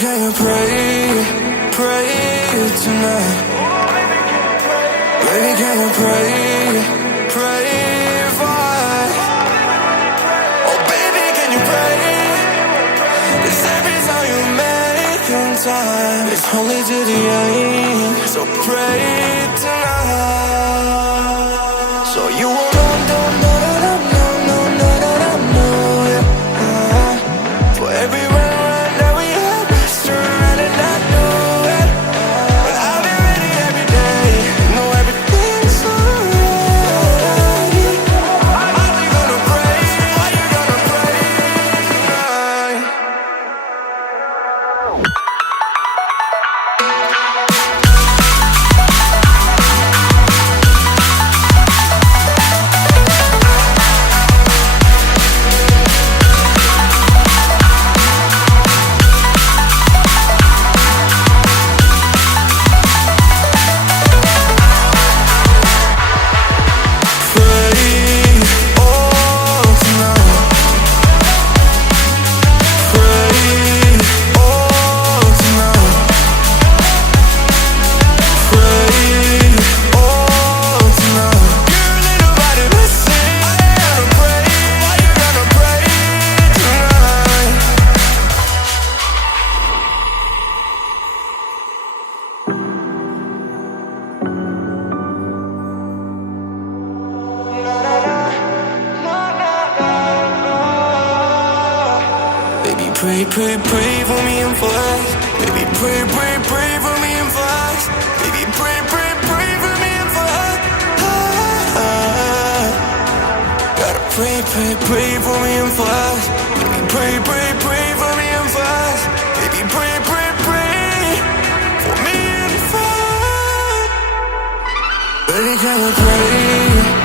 can you pray, pray tonight? Baby, can you pray, pray for us? Oh, baby, can you pray? 'Cause every time you make time, it's only to the end. So pray tonight. So you won't for every run that we had, restaurant and I know it. But I'll be ready every day. You know everything's alright. Are you gonna pray? Are you gonna pray tonight? Pray, pray, pray for me and for us. Baby, pray, pray, pray for me and for us. Baby, pray, pray, pray for me and for us. Gotta pray, pray, pray for me and for us. Baby, pray, pray, pray for me and for us. Baby, pray, pray, pray for me and for us. Baby, can you pray?